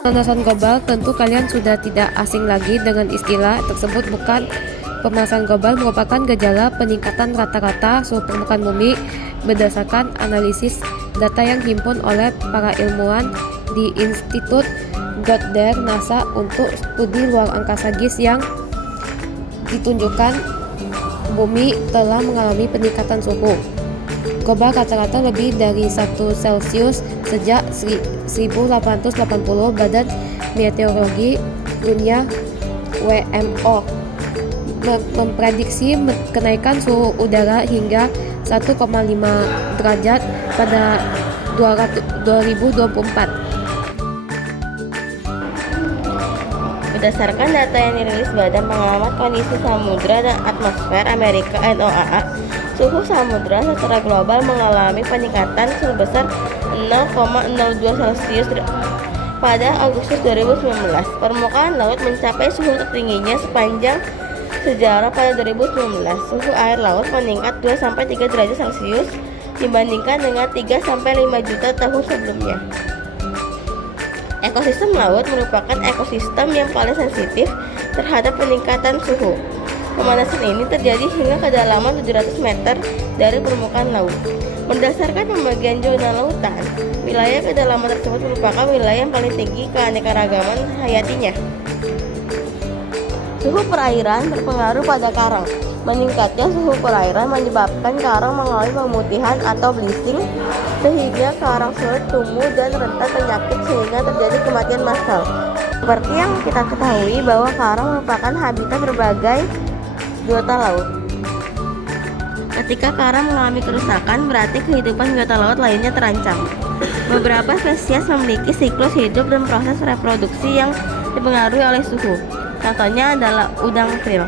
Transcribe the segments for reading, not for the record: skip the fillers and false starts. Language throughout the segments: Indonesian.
Pemanasan global, tentu kalian sudah tidak asing lagi dengan istilah tersebut, bukan? Pemanasan global merupakan gejala peningkatan rata-rata suhu permukaan bumi berdasarkan analisis data yang dihimpun oleh para ilmuwan di Institut Goddard NASA untuk studi luar angkasa GIS yang ditunjukkan bumi telah mengalami peningkatan suhu global rata-rata lebih dari 1 Celcius sejak 1880. Badan Meteorologi Dunia WMO memprediksi kenaikan suhu udara hingga 1,5 derajat pada 2024. Berdasarkan data yang dirilis Badan Pengamat Kondisi Samudra dan Atmosfer Amerika (NOAA), suhu samudra secara global mengalami peningkatan sebesar 0,02 Celcius pada Agustus 2019. Permukaan laut mencapai suhu tertingginya sepanjang sejarah pada 2019. Suhu air laut meningkat 2-3 derajat Celcius dibandingkan dengan 3-5 juta tahun sebelumnya. Ekosistem laut merupakan ekosistem yang paling sensitif terhadap peningkatan suhu. Pemanasan ini terjadi hingga kedalaman 700 meter dari permukaan laut. Berdasarkan pembagian zona lautan, wilayah kedalaman tersebut merupakan wilayah yang paling tinggi keanekaragaman hayatinya. Suhu perairan berpengaruh pada karang. Meningkatnya suhu perairan menyebabkan karang mengalami pemutihan atau bleaching, sehingga karang sulit tumbuh dan rentan penyakit sehingga terjadi kematian massal. Seperti yang kita ketahui bahwa karang merupakan habitat berbagai biota laut. Ketika karang mengalami kerusakan, berarti kehidupan biota laut lainnya terancam. Beberapa spesies memiliki siklus hidup dan proses reproduksi yang dipengaruhi oleh suhu. Contohnya adalah udang krill.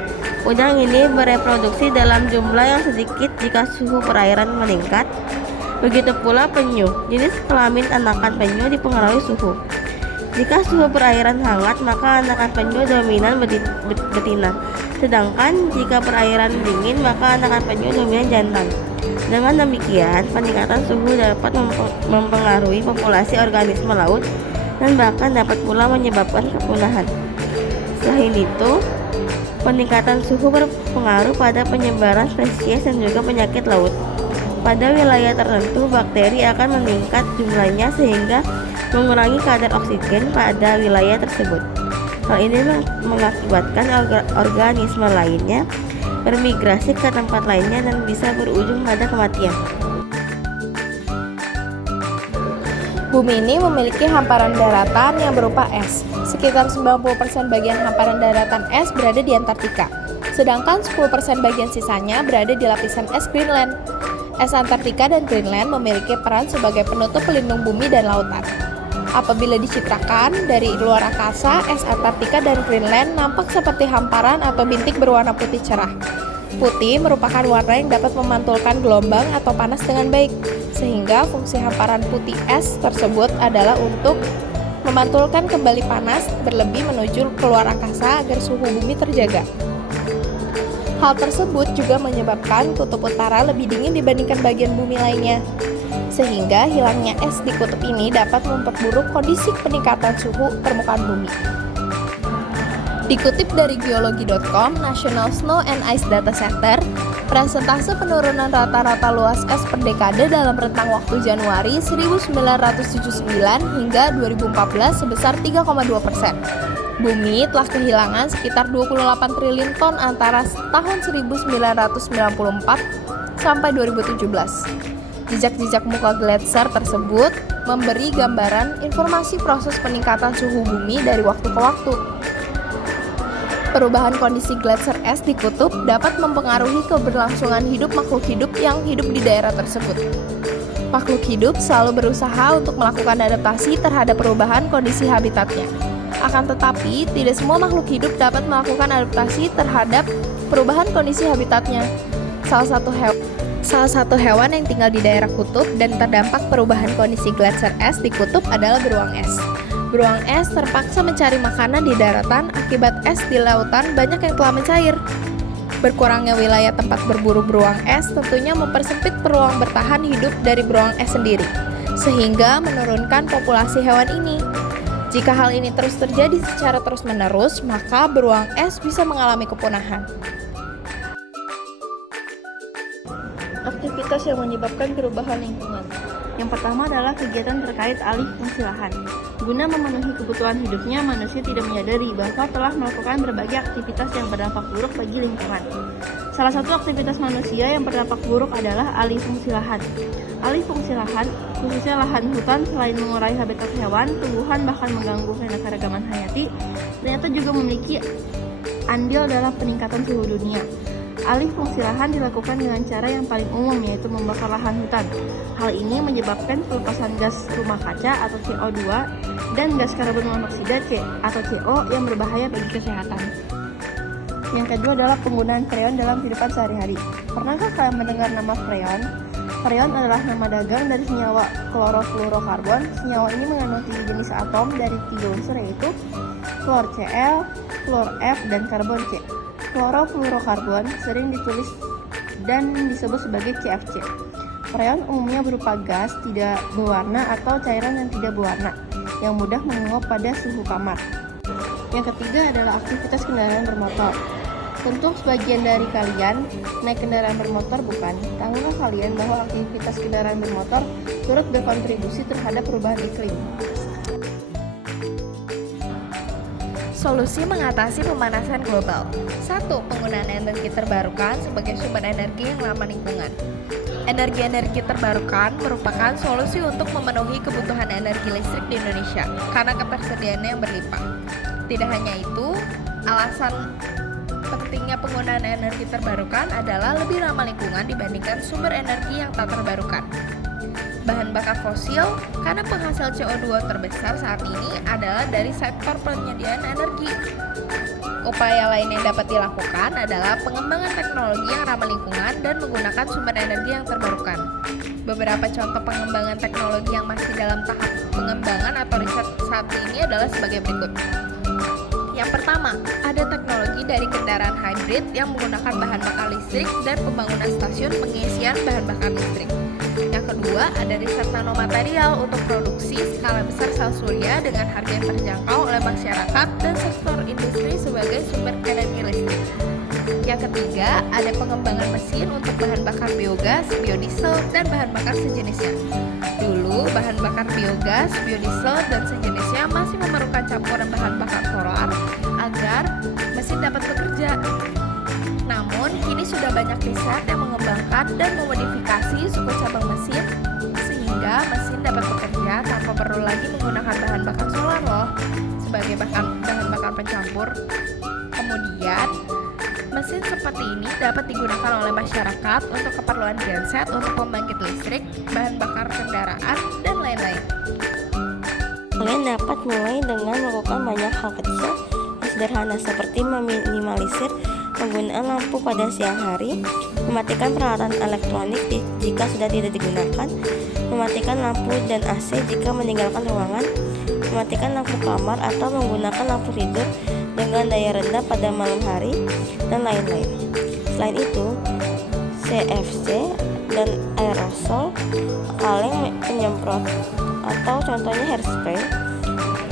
Udang ini bereproduksi dalam jumlah yang sedikit jika suhu perairan meningkat. Begitu pula penyu, jenis kelamin anakan penyu dipengaruhi suhu. Jika suhu perairan hangat, maka anakan penyu dominan betina. Sedangkan jika perairan dingin, maka anakan penyu dominan jantan. Dengan demikian, peningkatan suhu dapat mempengaruhi populasi organisme laut dan bahkan dapat pula menyebabkan kepunahan. Selain itu, peningkatan suhu berpengaruh pada penyebaran spesies dan juga penyakit laut. Pada wilayah tertentu, bakteri akan meningkat jumlahnya sehingga mengurangi kadar oksigen pada wilayah tersebut. Hal ini mengakibatkan organisme lainnya bermigrasi ke tempat lainnya dan bisa berujung pada kematian. Bumi ini memiliki hamparan daratan yang berupa es. Sekitar 90% bagian hamparan daratan es berada di Antartika, sedangkan 10% bagian sisanya berada di lapisan es Greenland. Es Antartika dan Greenland memiliki peran sebagai penutup pelindung bumi dan lautan. Apabila dicitrakan dari luar angkasa, es Antartika dan Greenland nampak seperti hamparan atau bintik berwarna putih cerah. Putih merupakan warna yang dapat memantulkan gelombang atau panas dengan baik, sehingga fungsi hamparan putih es tersebut adalah untuk memantulkan kembali panas berlebih menuju keluar angkasa agar suhu bumi terjaga. Hal tersebut juga menyebabkan kutub utara lebih dingin dibandingkan bagian bumi lainnya, sehingga hilangnya es di kutub ini dapat memperburuk kondisi peningkatan suhu permukaan bumi. Dikutip dari geologi.com, National Snow and Ice Data Center, persentase penurunan rata-rata luas es per dekade dalam rentang waktu Januari 1979 hingga 2014 sebesar 3,2%. Bumi telah kehilangan sekitar 28 triliun ton antara tahun 1994 sampai 2017. Jejak-jejak muka gletser tersebut memberi gambaran informasi proses peningkatan suhu bumi dari waktu ke waktu. Perubahan kondisi gletser es di kutub dapat mempengaruhi keberlangsungan hidup makhluk hidup yang hidup di daerah tersebut. Makhluk hidup selalu berusaha untuk melakukan adaptasi terhadap perubahan kondisi habitatnya. Akan tetapi, tidak semua makhluk hidup dapat melakukan adaptasi terhadap perubahan kondisi habitatnya. Salah satu hewan yang tinggal di daerah kutub dan terdampak perubahan kondisi gletser es di kutub adalah beruang es. Beruang es terpaksa mencari makanan di daratan akibat es di lautan banyak yang telah mencair. Berkurangnya wilayah tempat berburu beruang es tentunya mempersempit peluang bertahan hidup dari beruang es sendiri. sehingga menurunkan populasi hewan ini. Jika hal ini terus terjadi secara terus-menerus, maka beruang es bisa mengalami kepunahan. Aktivitas yang menyebabkan perubahan lingkungan. Yang pertama adalah kegiatan terkait alih fungsi lahan. Guna memenuhi kebutuhan hidupnya, manusia tidak menyadari bahwa telah melakukan berbagai aktivitas yang berdampak buruk bagi lingkungan. Salah satu aktivitas manusia yang berdampak buruk adalah alih fungsi lahan. Alih fungsi lahan, khususnya lahan hutan, selain mengurai habitat hewan, tumbuhan, bahkan mengganggu keanekaragaman hayati, ternyata juga memiliki andil dalam peningkatan suhu dunia. Alih fungsi lahan dilakukan dengan cara yang paling umum, yaitu membakar lahan hutan. Hal ini menyebabkan pelepasan gas rumah kaca atau CO2 dan gas karbon monoksida atau CO yang berbahaya bagi kesehatan. Yang kedua adalah penggunaan freon dalam kehidupan sehari-hari. Pernahkah kalian mendengar nama freon? Freon adalah nama dagang dari senyawa klorofluorokarbon. Senyawa ini mengandung 3 jenis atom dari 3 unsur, yaitu fluor Cl, fluor F, dan karbon C. Klorofluorokarbon sering ditulis dan disebut sebagai CFC. Freon umumnya berupa gas tidak berwarna atau cairan yang tidak berwarna, yang mudah menguap pada suhu kamar. Yang ketiga adalah aktivitas kendaraan bermotor. Tentu sebagian dari kalian naik kendaraan bermotor, bukan? Tahukah kalian bahwa aktivitas kendaraan bermotor turut berkontribusi terhadap perubahan iklim? Solusi mengatasi pemanasan global. 1. Penggunaan energi terbarukan sebagai sumber energi yang ramah lingkungan. Energi-energi terbarukan merupakan solusi untuk memenuhi kebutuhan energi listrik di Indonesia karena ketersediaannya yang berlimpah. Tidak hanya itu, alasan pentingnya penggunaan energi terbarukan adalah lebih ramah lingkungan dibandingkan sumber energi yang tak terbarukan. Bahan bakar fosil karena penghasil CO2 terbesar saat ini adalah dari sektor penyediaan energi. Upaya lain yang dapat dilakukan adalah pengembangan teknologi yang ramah lingkungan dan menggunakan sumber energi yang terbarukan. Beberapa contoh pengembangan teknologi yang masih dalam tahap pengembangan atau riset saat ini adalah sebagai berikut. Yang pertama, ada teknologi dari kendaraan hybrid yang menggunakan bahan bakar listrik dan pembangunan stasiun pengisian bahan bakar listrik. Yang kedua, ada riset nanomaterial untuk produksi skala besar sel surya dengan harga yang terjangkau oleh masyarakat dan sektor industri sebagai sumber energi listrik. Yang ketiga, ada pengembangan mesin untuk bahan bakar biogas, biodiesel, dan bahan bakar sejenisnya. Dulu, bahan bakar biogas, biodiesel, dan sejenisnya masih memerlukan campuran bahan bakar solar agar mesin dapat bekerja. Namun, kini sudah banyak riset yang mengembangkan dan memodifikasi suku cabang mesin sehingga mesin dapat bekerja tanpa perlu lagi menggunakan bahan bakar solar loh sebagai bahan bakar pencampur. Kemudian, mesin seperti ini dapat digunakan oleh masyarakat untuk keperluan genset untuk pembangkit listrik, bahan bakar kendaraan, dan lain-lain. Kalian dapat mulai dengan melakukan banyak hal kecil yang sederhana seperti meminimalisir penggunaan lampu pada siang hari, mematikan peralatan elektronik jika sudah tidak digunakan, mematikan lampu dan AC jika meninggalkan ruangan, mematikan lampu kamar atau menggunakan lampu tidur dengan daya rendah pada malam hari, dan lain-lain. Selain itu, CFC dan aerosol, kaleng penyemprot atau contohnya hairspray,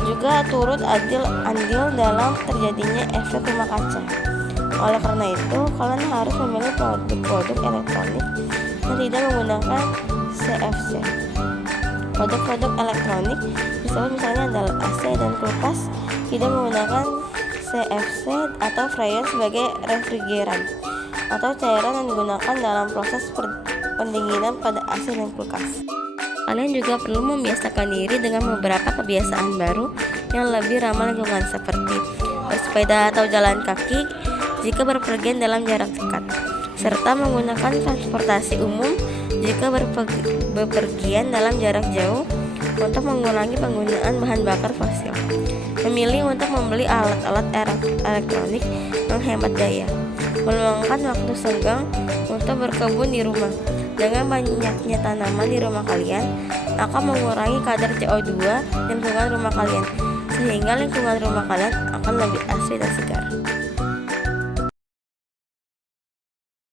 juga turut andil dalam terjadinya efek rumah kaca. Oleh karena itu, kalian harus memilih produk-produk elektronik yang tidak menggunakan CFC. Produk-produk elektronik disebut misalnya adalah AC dan kulkas tidak menggunakan CFC atau freon sebagai refrigeran atau cairan yang digunakan dalam proses pendinginan pada AC dan kulkas. Kalian juga perlu membiasakan diri dengan beberapa kebiasaan baru yang lebih ramah lingkungan seperti bersepeda atau jalan kaki jika berpergian dalam jarak dekat, serta menggunakan transportasi umum jika bepergian dalam jarak jauh untuk mengurangi penggunaan bahan bakar fosil. Memilih untuk membeli alat-alat elektronik yang hemat daya, meluangkan waktu senggang untuk berkebun di rumah. Dengan banyaknya tanaman di rumah kalian akan mengurangi kadar CO2 di lingkungan rumah kalian, sehingga lingkungan rumah kalian akan lebih asri dan segar.